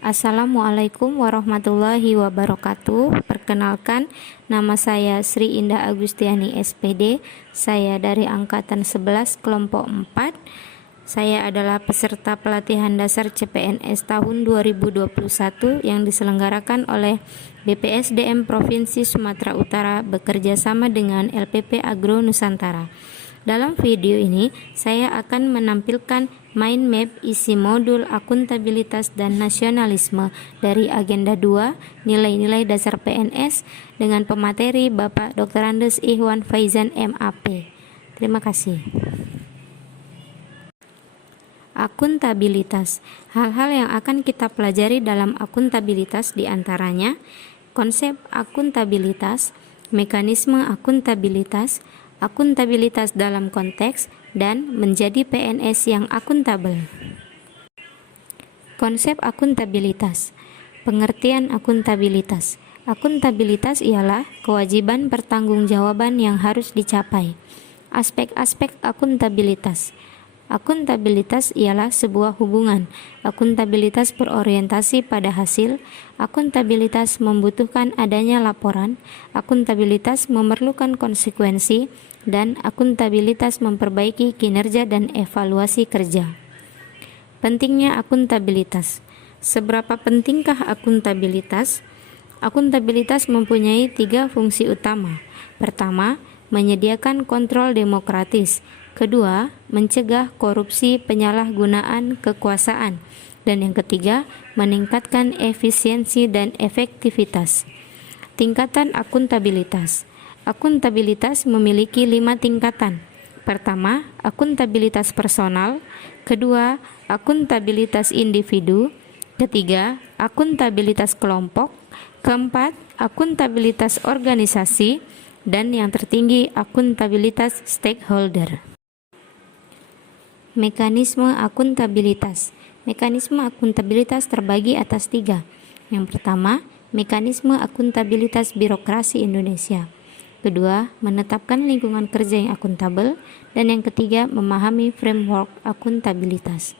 Assalamualaikum warahmatullahi wabarakatuh. Perkenalkan, nama saya Sri Indah Agustiani SPD. Saya dari angkatan 11 kelompok 4. Saya adalah peserta pelatihan dasar CPNS tahun 2021 yang diselenggarakan oleh BPSDM Provinsi Sumatera Utara bekerja sama dengan LPP Agro Nusantara. Dalam video ini, saya akan menampilkan mind map isi modul akuntabilitas dan nasionalisme dari agenda 2, nilai-nilai dasar PNS dengan pemateri Bapak Dr. Andes Ihwan Faizan MAP. Terima kasih. Akuntabilitas. Hal-hal yang akan kita pelajari dalam akuntabilitas diantaranya konsep akuntabilitas, mekanisme akuntabilitas, akuntabilitas dalam konteks, dan menjadi PNS yang akuntabel. Konsep akuntabilitas. Pengertian akuntabilitas. Akuntabilitas ialah kewajiban pertanggungjawaban yang harus dicapai. Aspek-aspek akuntabilitas. Akuntabilitas ialah sebuah hubungan. Akuntabilitas berorientasi pada hasil. Akuntabilitas membutuhkan adanya laporan. Akuntabilitas memerlukan konsekuensi. Dan akuntabilitas memperbaiki kinerja dan evaluasi kerja. Pentingnya akuntabilitas. Seberapa pentingkah akuntabilitas? Akuntabilitas mempunyai 3 fungsi utama. Pertama, menyediakan kontrol demokratis. Kedua, mencegah korupsi penyalahgunaan kekuasaan. Dan yang ketiga, meningkatkan efisiensi dan efektivitas. Tingkatan akuntabilitas. Akuntabilitas memiliki 5 tingkatan. Pertama, akuntabilitas personal. Kedua, akuntabilitas individu. Ketiga, akuntabilitas kelompok. Keempat, akuntabilitas organisasi. Dan yang tertinggi, akuntabilitas stakeholder. Mekanisme akuntabilitas. Mekanisme akuntabilitas terbagi atas 3. Yang pertama, mekanisme akuntabilitas birokrasi Indonesia. Kedua, menetapkan lingkungan kerja yang akuntabel. Dan yang ketiga, memahami framework akuntabilitas.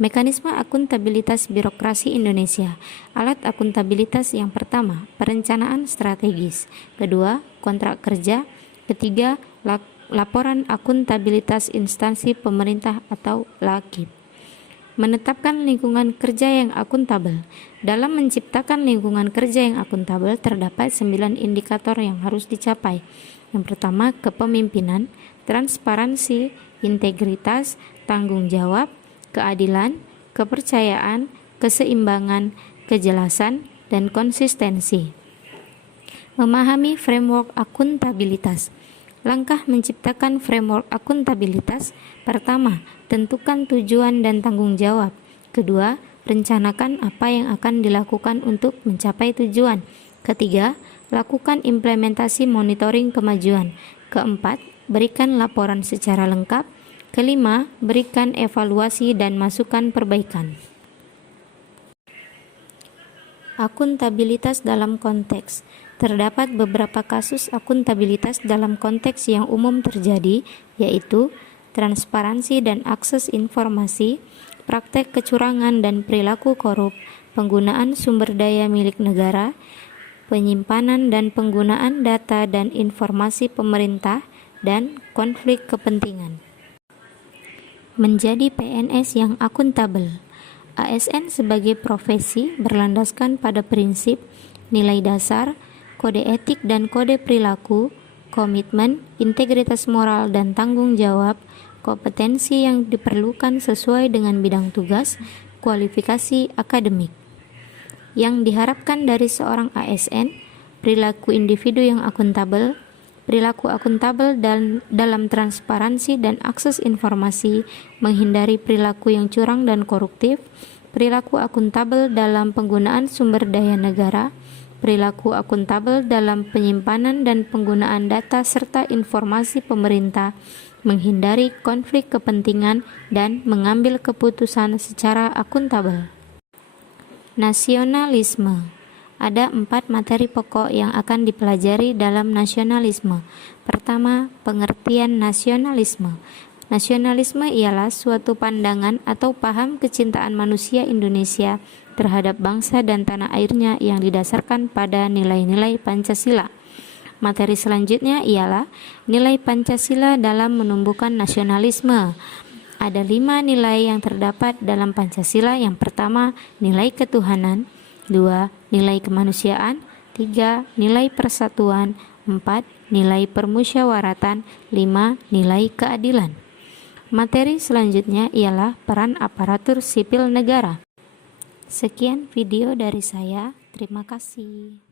Mekanisme akuntabilitas birokrasi Indonesia. Alat akuntabilitas yang pertama, perencanaan strategis. Kedua, kontrak kerja. Ketiga, laporan akuntabilitas instansi pemerintah atau LAKIP. Menetapkan lingkungan kerja yang akuntabel. Dalam menciptakan lingkungan kerja yang akuntabel terdapat 9 indikator yang harus dicapai. Yang pertama, kepemimpinan, transparansi, integritas, tanggung jawab, keadilan, kepercayaan, keseimbangan, kejelasan, dan konsistensi. Memahami framework akuntabilitas. Langkah menciptakan framework akuntabilitas. Pertama, tentukan tujuan dan tanggung jawab. Kedua, rencanakan apa yang akan dilakukan untuk mencapai tujuan. Ketiga, lakukan implementasi monitoring kemajuan. Keempat, berikan laporan secara lengkap. Kelima, berikan evaluasi dan masukan perbaikan. Akuntabilitas dalam konteks. Terdapat beberapa kasus akuntabilitas dalam konteks yang umum terjadi, yaitu transparansi dan akses informasi, praktek kecurangan dan perilaku korup, penggunaan sumber daya milik negara, penyimpanan dan penggunaan data dan informasi pemerintah, dan konflik kepentingan. Menjadi PNS yang akuntabel. ASN sebagai profesi berlandaskan pada prinsip, nilai dasar, kode etik dan kode perilaku, komitmen, integritas moral dan tanggung jawab, kompetensi yang diperlukan sesuai dengan bidang tugas, kualifikasi akademik. Yang diharapkan dari seorang ASN, perilaku individu yang akuntabel, perilaku akuntabel dalam transparansi dan akses informasi, menghindari perilaku yang curang dan koruptif, perilaku akuntabel dalam penggunaan sumber daya negara, perilaku akuntabel dalam penyimpanan dan penggunaan data serta informasi pemerintah, menghindari konflik kepentingan, dan mengambil keputusan secara akuntabel. Nasionalisme. Ada 4 materi pokok yang akan dipelajari dalam nasionalisme. Pertama, pengertian nasionalisme. Nasionalisme ialah suatu pandangan atau paham kecintaan manusia Indonesia terhadap bangsa dan tanah airnya yang didasarkan pada nilai-nilai Pancasila. Materi selanjutnya ialah nilai Pancasila dalam menumbuhkan nasionalisme. Ada 5 nilai yang terdapat dalam Pancasila. Yang pertama, nilai ketuhanan. 2. Nilai kemanusiaan. 3. Nilai persatuan. 4. Nilai permusyawaratan. 5. Nilai keadilan. Materi selanjutnya ialah peran aparatur sipil negara. Sekian video dari saya. Terima kasih.